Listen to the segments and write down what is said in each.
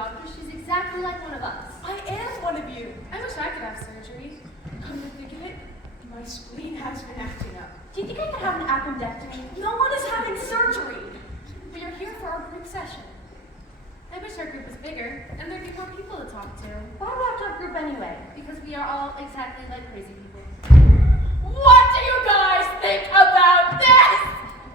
doctor. She's exactly like one of us. I am one of you. I wish I could have surgery. Come to think of it, my spleen has been acting up. Do you think I could have an appendectomy? No one is having surgery. But you're here for our group session. I wish our group was bigger, and there'd be more people to talk to. Why do we have to have a group anyway? Because we are all exactly like crazy people. What do you guys think about this?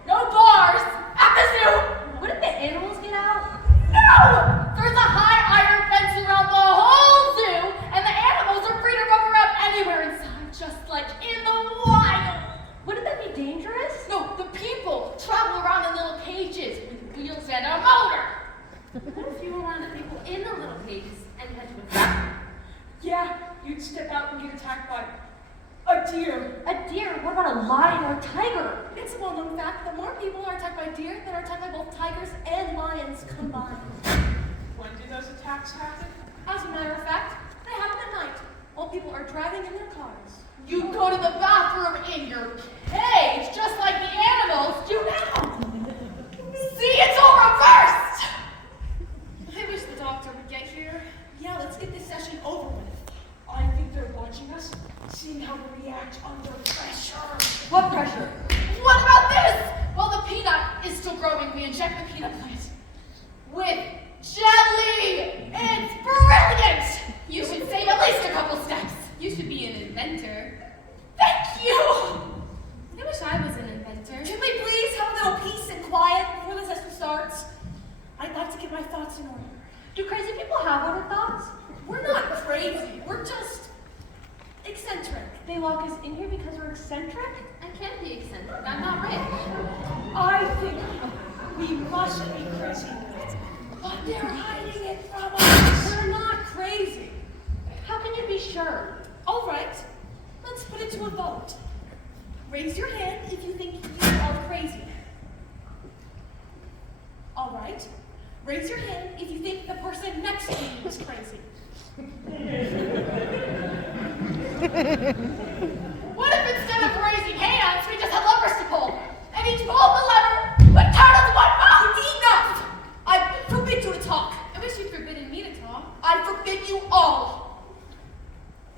No bars at the zoo. Wouldn't the animals get out? No! There's a high iron fence around the whole zoo, and the animals are free to roam around anywhere inside, just like in the wild. Wouldn't that be dangerous? No, the people travel around in little cages with wheels and a motor. What if you were one of the people in the little cages and you had to attack? Yeah, you'd step out and get attacked by a deer. A deer? What about a lion or a tiger? It's a well-known fact that more people are attacked by deer than are attacked by both tigers and lions combined. When do those attacks happen? As a matter of fact, they happen at night, while people are driving in their cars. You go to the bathroom in your cage, just like the animals do now. See, it's all reversed! I wish the doctor would get here. Yeah, let's get this session over with. I think they're watching us, seeing how we react under pressure. What pressure? What about this? While the peanut is still growing, we inject the peanut plant with jelly. It's brilliant! You should save at least a couple steps. You should be an inventor. Thank you! I wish I was an inventor. Can we please have a little peace and quiet before the session starts? I'd like to get my thoughts in order. Do crazy people have other thoughts? We're not crazy. We're just eccentric. They lock us in here because we're eccentric? I can't be eccentric. I'm not rich. I think we must be crazy. But they're hiding it from us. We're not crazy. How can you be sure? All right. Let's put it to a vote. Raise your hand if you think you are crazy. All right. Raise your hand if you think the person next to you is crazy. What if instead of raising hands, we just had levers to pull? And each pull of the lever would turn us one vote! Enough! I forbid you to talk. I wish you'd forbidden me to talk. I forbid you all.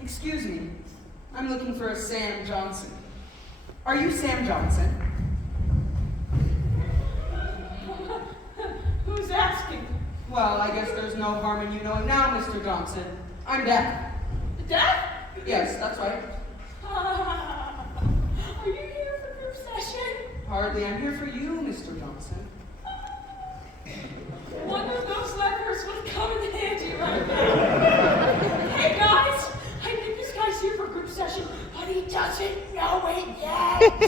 Excuse me. I'm looking for a Sam Johnson. Are you Sam Johnson? Who's asking? Well, I guess there's no harm in you knowing now, Mr. Johnson. I'm deaf. Death? Yes, that's right. Are you here for group session? Hardly. I'm here for you, Mr. Johnson. One of those levers would come in handy right now. Hey guys, I think this guy's here for group session, but he doesn't know it yet.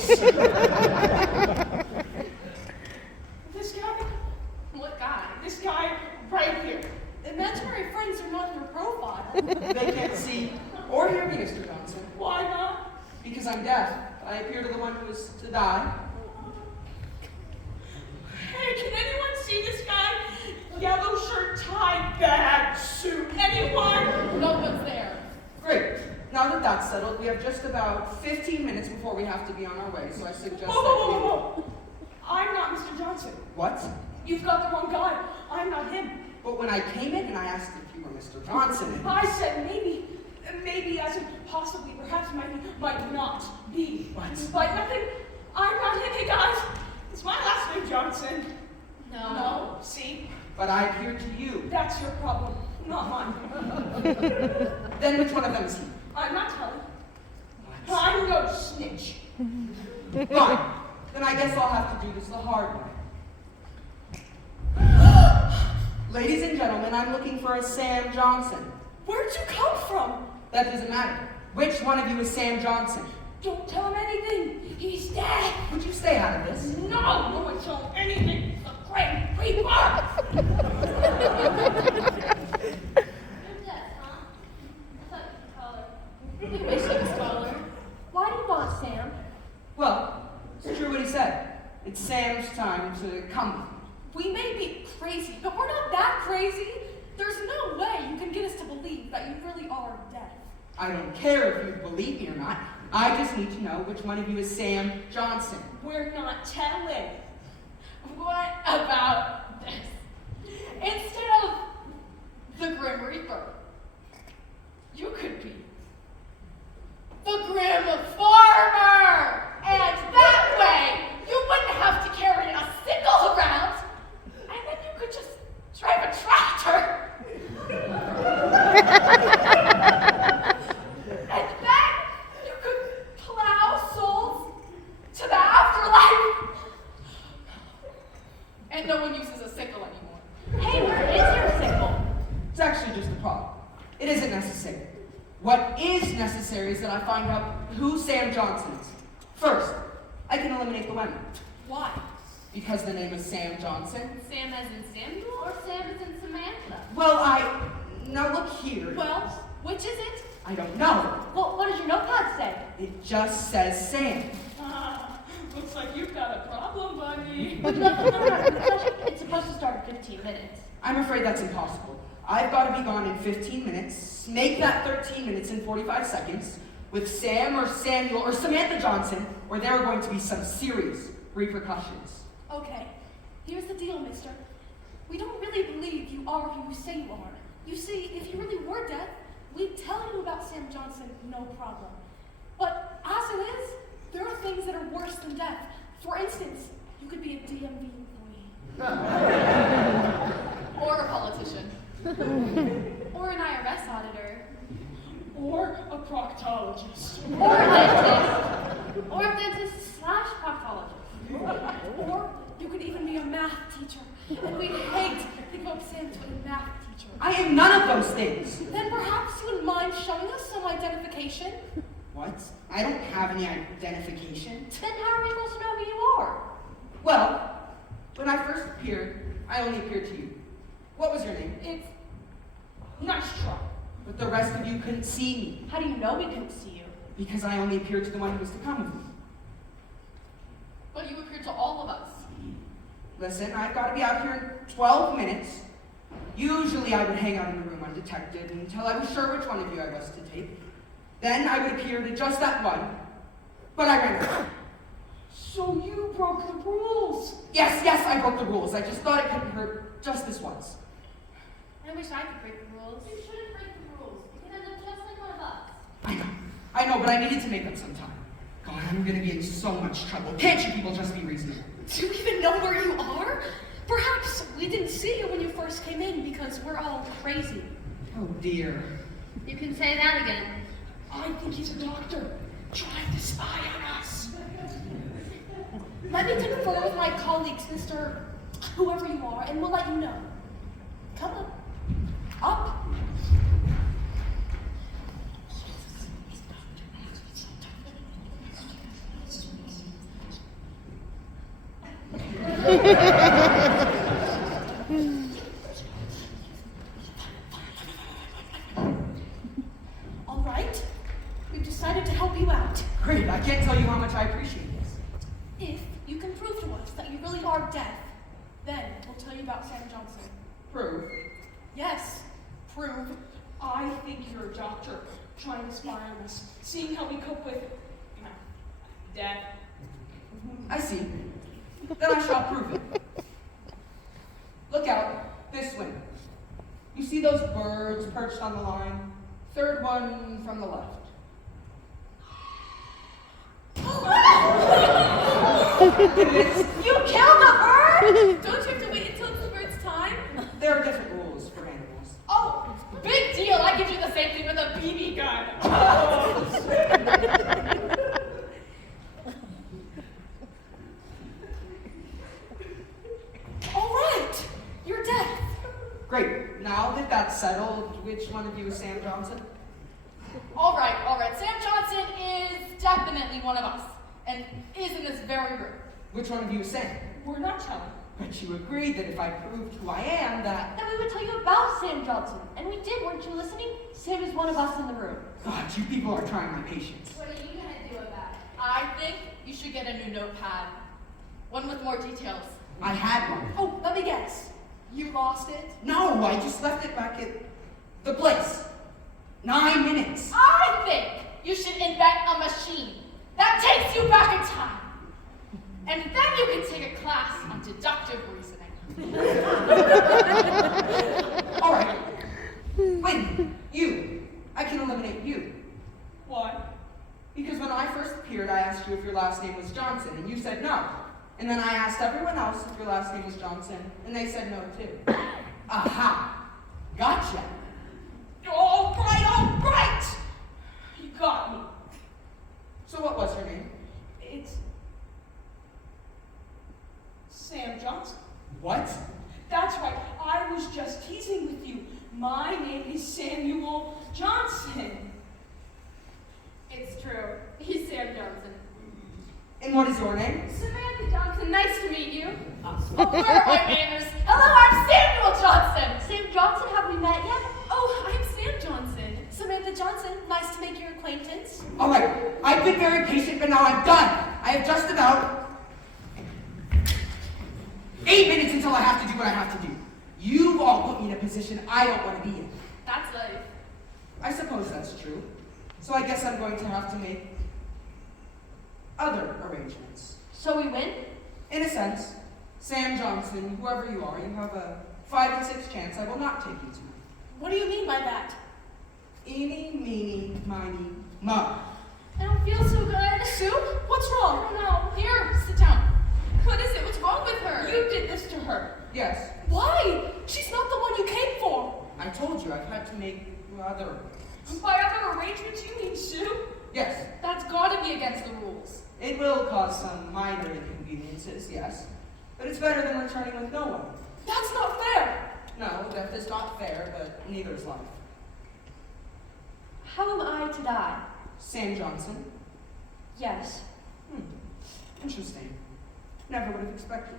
This guy? What guy? This guy right here. Imaginary friends are not in your profile. They can't see or hear me, Mr. Johnson. Why not? Because I'm deaf. I appear to the one who is to die. Hey, can anyone see this guy? Yellow shirt, tie, bag, suit. Anyone? No one's there. Great. Now that that's settled, we have just about 15 minutes before we have to be on our way, so I suggest Whoa, whoa, whoa, whoa. I'm not Mr. Johnson. What? You've got the wrong guy. I'm not him. But when I came in and I asked if you were Mr. Johnson... I said maybe as in possibly, perhaps, might not be. What? But nothing, I'm not him. Hey guys, is my last name Johnson? No. See? But I appear to you. That's your problem, not mine. Then which one of them is he? I'm not telling. What? I'm no snitch. Fine. Then I guess I'll have to do this the hard way. Ladies and gentlemen, I'm looking for a Sam Johnson. Where'd you come from? That doesn't matter. Which one of you is Sam Johnson? Don't tell him anything. He's dead. Would you stay out of this? No one tell him anything. He's a great reaper. You're deaf, huh? I thought you were taller. You wish he was taller. Why do you want Sam? Well, it's true what he said. It's Sam's time to come. We may be crazy, but we're not that crazy. There's no way you can get us to believe that you really are deaf. I don't care if you believe me or not. I just need to know which one of you is Sam Johnson. We're not telling. What about this? Instead of What is necessary is that I find out who Sam Johnson is. First, I can eliminate the women. Why? Because the name is Sam Johnson. Sam as in Samuel or Sam as in Samantha? Well, now look here. Well, which is it? I don't know. Well, what does your notepad say? It just says Sam. Looks like you've got a problem, buddy. But it's supposed to start in 15 minutes. I'm afraid that's impossible. I've got to be gone in 15 minutes, make that 13 minutes in 45 seconds, with Sam or Samuel or Samantha Johnson, or there are going to be some serious repercussions. Okay, here's the deal, mister. We don't really believe you are who you say you are. You see, if you really were deaf, we'd tell you about Sam Johnson, no problem. But as it is, there are things that are worse than death. For instance, you could be a DMV employee. Or a politician. Or an IRS auditor. Or a proctologist. Or a dentist. Or a dentist/proctologist. Or you could even be a math teacher. And we'd hate to go up Sam to a math teacher. I am none of those things. Then perhaps you wouldn't mind showing us some identification? What? I don't have any identification. Then how are we supposed to know who you are? Well, when I first appeared, I only appeared to you. What was your name? It's nice try. But the rest of you couldn't see me, How do you know we couldn't see you? because I only appeared to the one who was to come with me. But you appeared to all of us. Listen, I've got to be out here in 12 minutes. Usually I would hang out in the room undetected until I was sure which one of you I was to take. Then I would appear to just that one, but I ran out. So you broke the rules. Yes, I broke the rules. I just thought it couldn't hurt just this once. I wish I could break the rules. You shouldn't break the rules. You could end up just like one of us. I know, but I needed to make up some time. God, I'm gonna be in so much trouble. Can't you people just be reasonable? Do you even know where you are? Perhaps we didn't see you when you first came in because we're all crazy. Oh dear. You can say that again. I think he's a doctor trying to spy on us. Let me confer with my colleagues, Mr. Whoever you are, and we'll let you know. Come on. Up. All right. We've decided to help you out. Great, I can't tell you how much I appreciate this. If you can prove to us that you really are deaf, then we'll tell you about Sam Johnson. Proof. Yes, prove. I think you're a doctor trying to spy on us, seeing how we cope with, death. I see. Then I shall prove it. Look out, this way. You see those birds perched on the line? Third one from the left. You killed a bird? Don't you have to wait until it's the bird's time? There are different rules for animals. Oh, big deal. I could do the same thing with a BB gun. All right, you're deaf. Great, now that that's settled, which one of you is Sam Johnson? All right. Sam Johnson is definitely one of us, and is in this very room. Which one of you is Sam? We're not telling. But you agreed that if I proved who I am, that... And we would tell you about Sam Johnson. And we did, weren't you listening? Sam is one of us in the room. God, you people are trying my patience. What are you gonna do about it? I think you should get a new notepad. One with more details. I had one. Oh, let me guess. You lost it? No, I just left it back at the place. 9 minutes. I think you should invent a machine that takes you back in time. And then you can take a class on deductive reasoning. All right. Wait, you. I can eliminate you. Why? Because when I first appeared, I asked you if your last name was Johnson, and you said no. And then I asked everyone else if your last name was Johnson, and they said no too. Aha! Gotcha! All right. You got me. So what was her name? It's Sam Johnson. What? That's right. I was just teasing with you. My name is Samuel Johnson. It's true. He's Sam Johnson. And what is your name? Samantha Johnson, nice to meet you. Where are my manners? Hello, I'm Samuel Johnson. Sam Johnson, have we met yet? Oh, I'm Sam Johnson. Samantha Johnson, nice to make your acquaintance. All right, I've been very patient, but now I'm done. I have just about 8 minutes until I have to do what I have to do. You all put me in a position I don't want to be in. That's life. I suppose that's true. So I guess I'm going to have to make other arrangements. So we win? In a sense, Sam Johnson, whoever you are, you have a 5 in 6 chance I will not take you to. What do you mean by that? Eeny, meeny, miny, mo. I don't feel so good. Sue, what's wrong? I don't know. Here, sit down. What is it? What's wrong with her? You did this to her. Yes, Why? She's not the one you came for. I told you I've had to make other. By other arrangements, you mean Sue? Yes, That's gotta be against the rules. it will cause some minor inconveniences, yes. But it's better than returning with no one. That's not fair. No, death is not fair, but neither is life. How am I to die? Sam Johnson? Yes. Interesting. Never would have expected.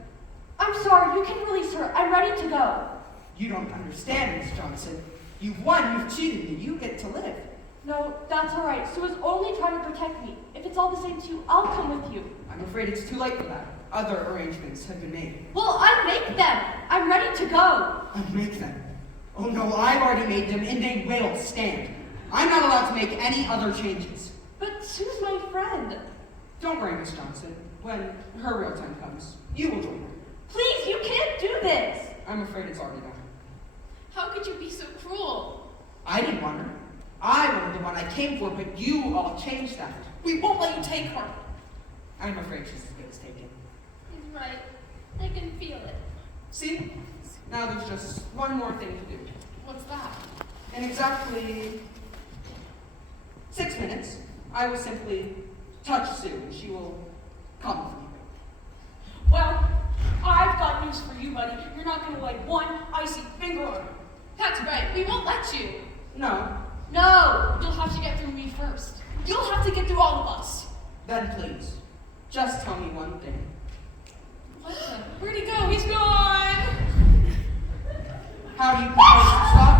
I'm sorry, you can release her. I'm ready to go. You don't understand, Miss Johnson. You've won, you've cheated me, you get to live. No, that's all right. Sue is only trying to protect me. If it's all the same to you, I'll come with you. I'm afraid it's too late for that. Other arrangements have been made. Well, I make them. I'm ready to go. Make them. Oh no, I've already made them and they will stand. I'm not allowed to make any other changes. But Sue's my friend. Don't worry, Miss Johnson. When her real time comes, you will join her. Please, you can't do this. I'm afraid it's already done. How could you be so cruel? I didn't want her. I wanted the one I came for, but you all changed that. We won't let you take her. I'm afraid she's as good as taken. He's right. I can feel it. See? Now there's just one more thing to do. What's that? In exactly 6 minutes, I will simply touch Sue and she will come with me. Well, I've got news for you, buddy. You're not going to lay one icy finger on her. That's right. We won't let you. No, No. You'll have to get through me first. You'll have to get through all of us. then please, just tell me one thing. What the? Where'd he go? He's gone. How do you propose to stop?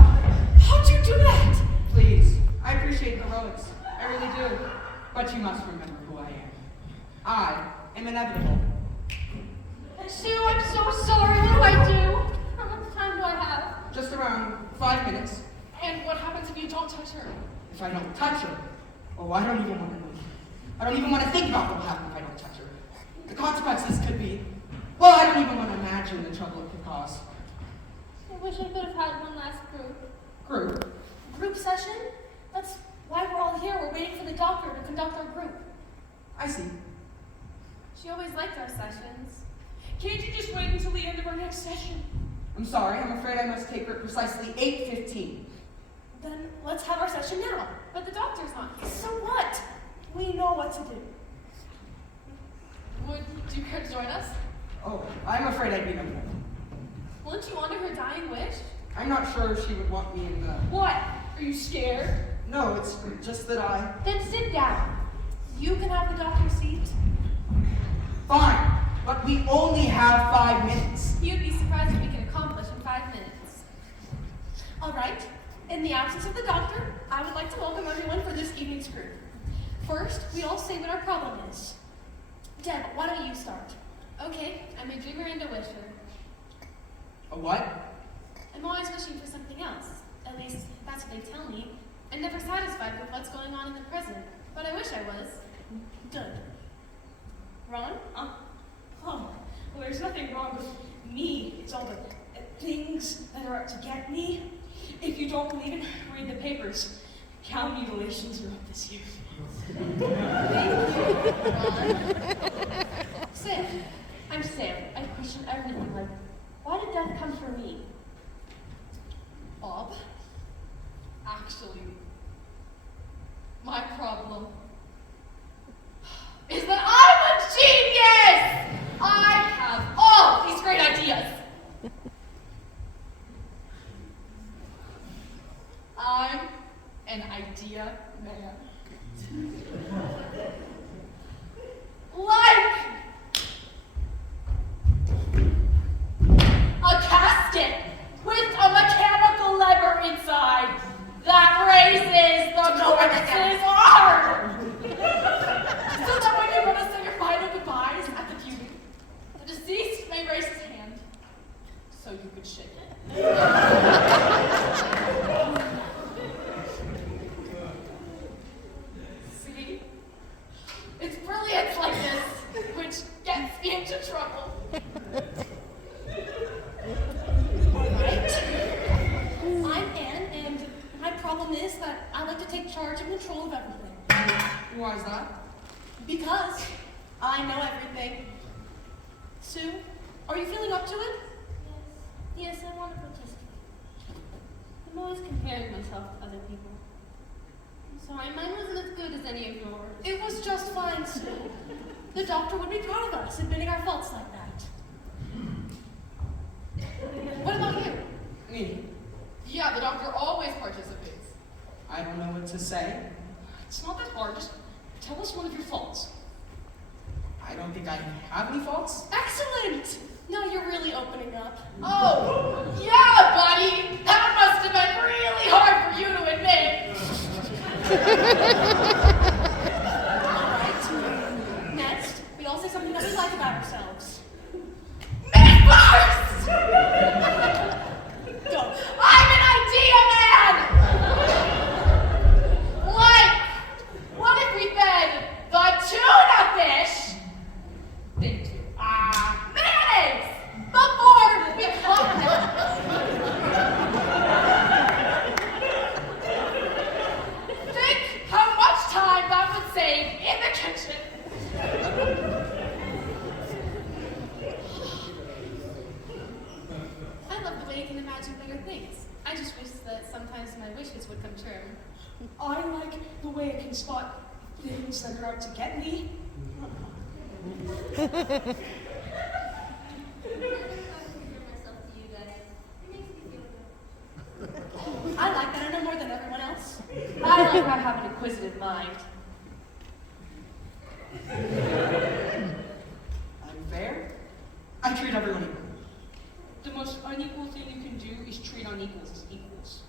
How'd you do that? Please, I appreciate heroics. I really do. But you must remember who I am. I am inevitable. Sue, I'm so sorry. What do I do? How much time do I have? Just around 5 minutes. And what happens if you don't touch her? If I don't touch her, oh, I don't even want to know. I don't even want to think about what will happen if I don't touch her. The consequences could be, well, I don't even want to imagine the trouble it could cause. I wish I could have had one last group. Group, Group session? That's why we're all here. We're waiting for the doctor to conduct our group. I see. She always liked our sessions. Can't you just wait until the end of our next session? I'm sorry, I'm afraid I must take her at precisely 8:15. Then let's have our session now. But the doctor's not here. So what? We know what to do. Would you care to join us? Oh, I'm afraid I'd be no good. Won't you honor her dying wish? I'm not sure if she would want me in the... What? Are you scared? No, it's just that I... Then sit down. You can have the doctor's seat. Fine, but we only have 5 minutes. You'd be surprised what we can accomplish in 5 minutes. All right. In the absence of the doctor, I would like to welcome everyone for this evening's group. First, we all say what our problem is. Deb, why don't you start? Okay, I'm a dreamer and a wisher. A what? I'm always wishing for something else. At least, that's what they tell me. I'm never satisfied with what's going on in the present, but I wish I was. Good. Ron? Oh, well, there's nothing wrong with me. It's all the things that are out to get me. If you don't believe it, read the papers. Cow mutilations are up this year. Sam. I'm Sam. I question everything. Like, why did death come for me? Bob? Actually, my problem is that I'm a genius! I have all these great ideas. I'm an idea man. Like a casket with a mechanical lever inside that raises the corpse's arm. So that when you go to say your final goodbyes at the funeral, the deceased may raise his hand so you could shake it. See? It's brilliance like this which gets me into trouble. Alright. I'm Anne, and my problem is that I like to take charge and control of everything. Why is that? Because I know everything. Sue, are you feeling up to it? Yes, I want to participate. I'm always comparing myself to other people. I'm sorry, mine wasn't as good as any of yours. It was just fine, Sue. The doctor would be proud of us admitting our faults like that. What about you? Me? Yeah, the doctor always participates. I don't know what to say. It's not that hard. Just tell us one of your faults. I don't think I have any faults. Excellent! Now you're really opening up. Oh, yeah, buddy! That must have been really hard for you to admit. Alright. Next, we all say something that we like about ourselves. Meatballs! Go. I'm an idea man! Like, what if we fed the tuna fish? Think mayonnaise before we cook them. Think how much time that would save in the kitchen. I love the way you can imagine bigger things. I just wish that sometimes my wishes would come true. I like the way it can spot things that are out to get me. I like that I know more than everyone else. I like I have an inquisitive mind. Unfair? I treat everyone equal. The most unequal thing you can do is treat unequals as equals.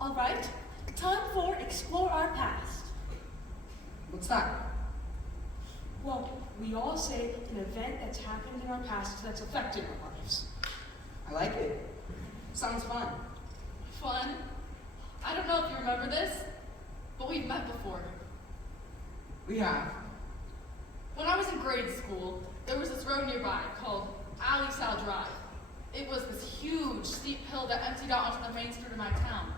All right, time for Explore Our Past. What's that? Well, we all say an event that's happened in our past that's affected our lives. I like it. Sounds fun. Fun? I don't know if you remember this, but we've met before. We have. When I was in grade school, there was this road nearby called Alley Sal Drive. It was this huge, steep hill that emptied out onto the main street of my town.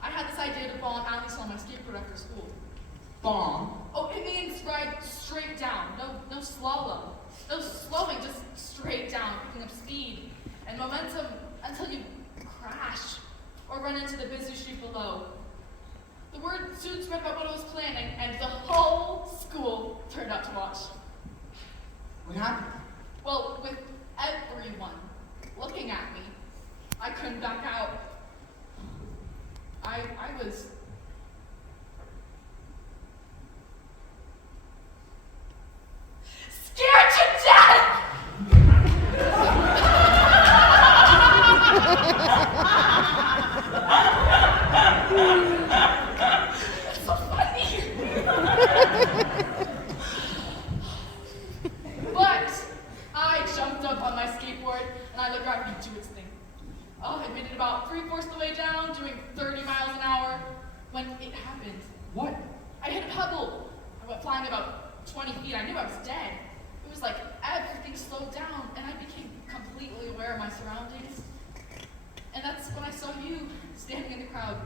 I had this idea to bomb Alley Sal on my skateboard after school. Bomb. Oh, it means ride straight down. No slalom. No slowing, just straight down, picking up speed and momentum until you crash or run into the busy street below. The word soon spread about what I was planning, and the whole school turned out to watch. What happened? Well, with everyone looking at me, I couldn't back out. I was scared to death! That's so funny! But I jumped up on my skateboard and I let gravity do its thing. Oh, I made it about 3/4 the way down, doing 30 miles an hour, when it happened. What? I hit a pebble. I went flying about 20 feet. I knew I was dead. It was like everything slowed down, and I became completely aware of my surroundings. And that's when I saw you standing in the crowd,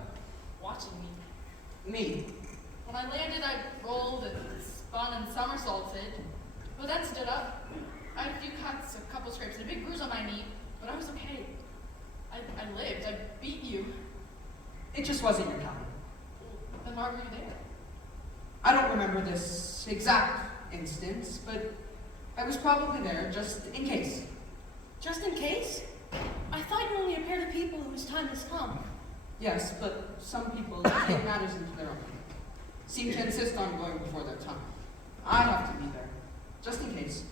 watching me. Me? When I landed, I rolled and spun and somersaulted, but then stood up. I had a few cuts, a couple scrapes, and a big bruise on my knee, but I was okay. I lived. I beat you. It just wasn't your time. Then why were you there? I don't remember this exact instance, but I was probably there just in case. Just in case? I thought you only appear to people whose time has come. Yes, but some people take matters into their own hands. seem to insist on going before their time. I have to be there, just in case.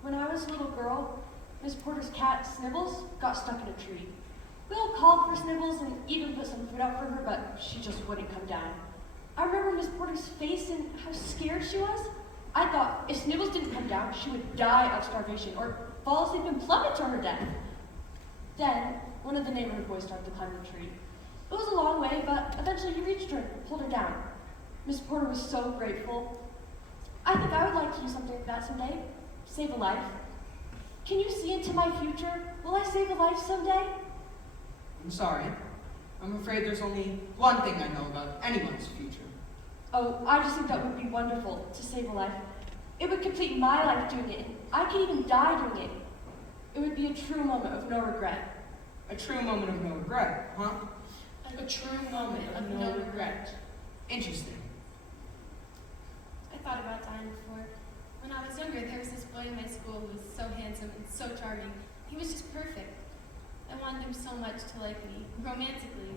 When I was a little girl, Miss Porter's cat, Snibbles, got stuck in a tree. We all called for Snibbles and even put some food out for her, but she just wouldn't come down. I remember Miss Porter's face and how scared she was. I thought if Snibbles didn't come down, she would die of starvation or fall asleep and plummet to her death. Then, one of the neighborhood boys started to climb the tree. It was a long way, but eventually he reached her and pulled her down. Miss Porter was so grateful. I think I would like to do something like that someday. Save a life. Can you see into my future? Will I save a life someday? I'm sorry. I'm afraid there's only one thing I know about anyone's future. Oh, I just think that would be wonderful, to save a life. It would complete my life doing it. I could even die doing it. It would be a true moment of no regret. A true moment of no regret, huh? A true moment of no regret. Interesting. I thought about dying before. When I was younger, there was this boy in my school who was so handsome and so charming. He was just perfect. I wanted him so much to like me, romantically,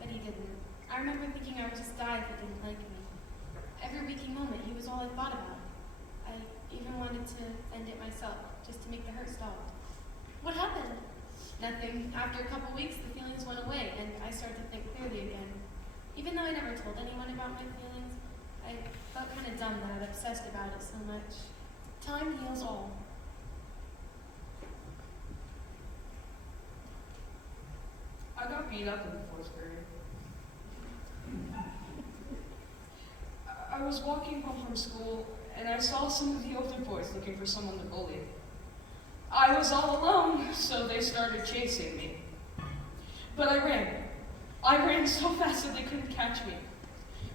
but he didn't. I remember thinking I would just die if he didn't like me. Every waking moment, he was all I thought about. I even wanted to end it myself, just to make the hurt stop. What happened? Nothing. After a couple weeks, the feelings went away, and I started to think clearly again. Even though I never told anyone about my feelings, I felt kind of dumb that I'd obsessed about it so much. Time heals all. I got beat up in the 4th grade. I was walking home from school, and I saw some of the older boys looking for someone to bully. I was all alone, so they started chasing me. But I ran. I ran so fast that they couldn't catch me.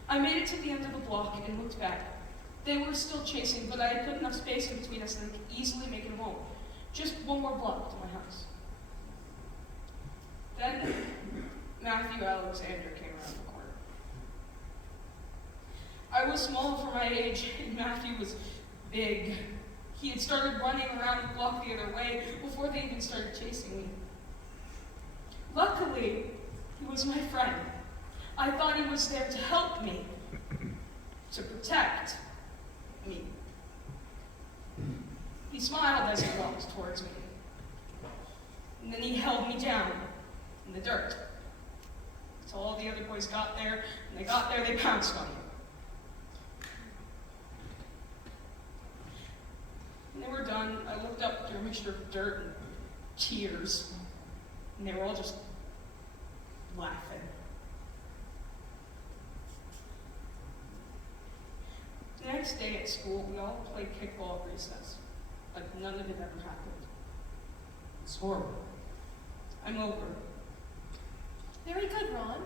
I made it to the end of the block and looked back. They were still chasing, but I had put enough space in between us that I could easily make it home. Just one more block to my house. Then, Matthew Alexander came around the corner. I was small for my age, and Matthew was big. He had started running around the block the other way before they even started chasing me. Luckily, he was my friend. I thought he was there to help me, to protect me. He smiled as he walked towards me, and then he held me down in the dirt. So all the other boys got there, and they got there, they pounced on me. When they were done, I looked up through a mixture of dirt and tears, and they were all just laughing. The next day at school, we all played kickball at recess, like none of it ever happened. It's horrible. I'm over. Very good, Ron.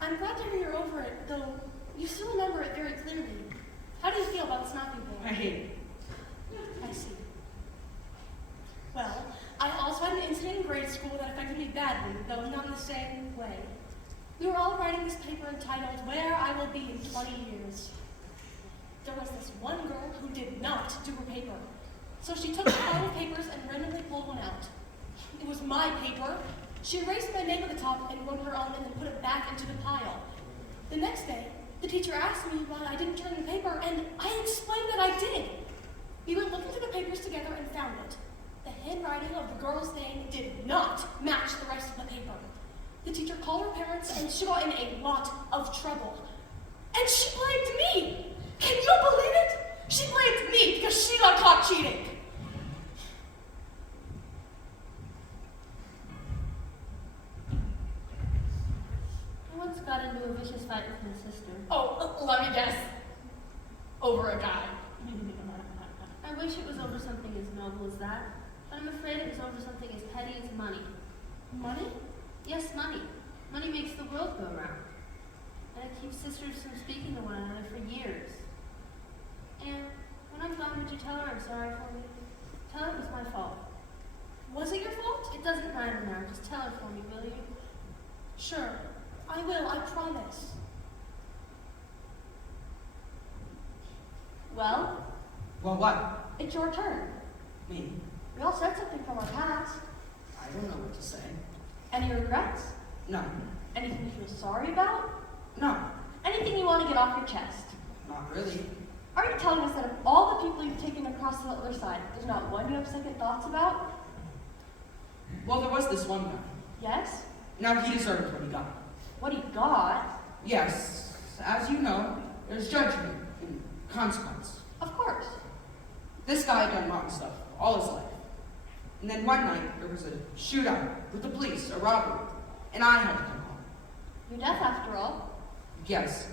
I'm glad to hear you're over it, though you still remember it very clearly. How do you feel about this Matthew I boy? hate it. I see. Well, I also had an incident in grade school that affected me badly, though not in the same way. We were all writing this paper entitled, Where I Will Be in 20 Years. There was this one girl who did not do her paper. So she took the pile of papers and randomly pulled one out. It was my paper. She erased my name at the top and wrote her own and then put it back into the pile. The next day, the teacher asked me why I didn't turn in the paper, and I explained that I did. We went looking through the papers together and found it. The handwriting of the girl's name did not match the rest of the paper. The teacher called her parents, and she got in a lot of trouble. And she blamed me! Can you believe it? She blamed me because she got caught cheating. I once got into a vicious fight with my sister. Oh, let me guess. Over a guy. I wish it was over something as noble as that, but I'm afraid it was over something as petty as money. Money? Yes, money. Money makes the world go round. And it keeps sisters from speaking to one another for years. And when I'm gone, would you tell her I'm sorry for me? Tell her it was my fault. Was it your fault? It doesn't matter now. Just tell her for me, will you? Sure. I will, I promise. Well, Well, what? it's your turn. Me? We all said something from our past. I don't know what to say. Any regrets? No. Anything you feel sorry about? No, Anything you want to get off your chest? not really. Are you telling us that of all the people you've taken across the other side, there's not one you have second thoughts about? Well, there was this one guy. Yes? Now, he deserved what he got. What he got? Yes, as you know, there's judgment and consequence. Of course. This guy had done wrong stuff all his life. And then one night, there was a shootout with the police, a robbery, and I had to come home. Your death, after all. Yes,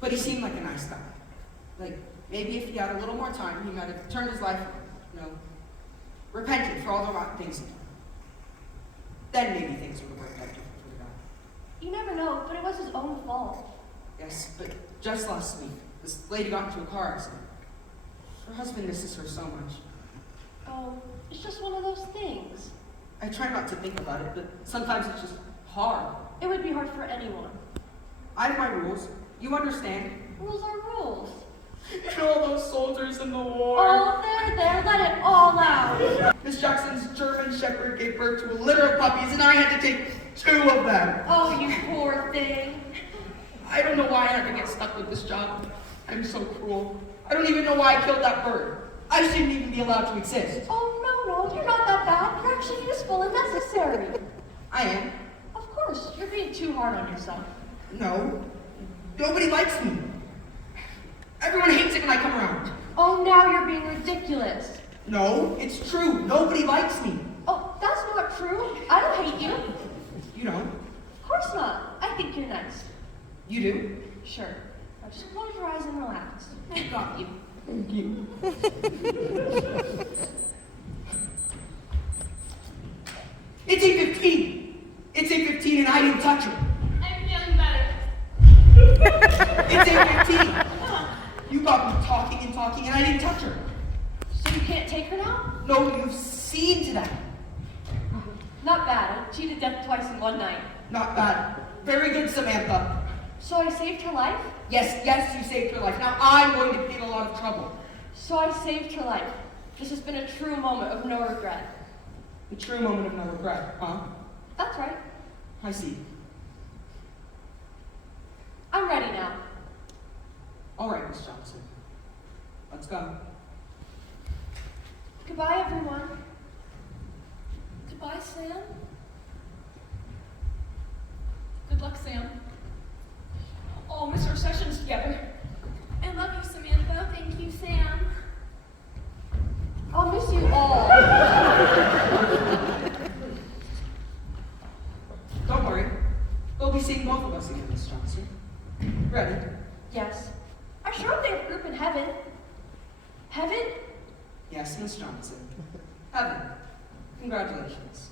but he seemed like a nice guy. Like, maybe if he had a little more time, he might have turned his life around, repented for all the wrong things he'd done. Then maybe things would have worked out different for the guy. You never know, but it was his own fault. Yes, but just last week, this lady got into a car accident. Her husband misses her so much. Oh, it's just one of those things. I try not to think about it, but sometimes it's just hard. It would be hard for anyone. I have my rules. You understand? Rules are rules. And all those soldiers in the war. Oh, there, let it all out. Miss Jackson's German Shepherd gave birth to a litter of puppies, and I had to take 2 of them. Oh, you poor thing. I don't know why I had to get stuck with this job. I'm so cruel. I don't even know why I killed that bird. I shouldn't even be allowed to exist. Oh, no, you're not that bad. You're actually useful and necessary. I am. Of course, you're being too hard on yourself. No. Nobody likes me. Everyone hates it when I come around. Oh, now you're being ridiculous. No, it's true. Nobody likes me. Oh, that's not true. I don't hate you. You don't. Of course not. I think you're nice. You do. Sure. Now just close your eyes and relax. I've got you. Thank you. It's 8:15. It's 8:15 and I didn't touch her. I'm feeling better. It's 8:15. You got me talking and talking and I didn't touch her. So you can't take her now? No, you've seen to that. Not bad. I cheated death twice in one night. Not bad. Very good, Samantha. So I saved her life? Yes, you saved her life. Now I'm going to be in a lot of trouble. So I saved her life. This has been a true moment of no regret. The true moment of no regret, huh? That's right. I see. I'm ready now. All right, Miss Johnson. Let's go. Goodbye, everyone. Goodbye, Sam. Good luck, Sam. I'll miss our sessions together. I love you, Samantha. Thank you, Sam. I'll miss you all. Don't worry. We'll be seeing both of us again, Miss Johnson. Ready? Yes. I sure hope they have a group in heaven. Heaven? Yes, Miss Johnson. Heaven. Congratulations.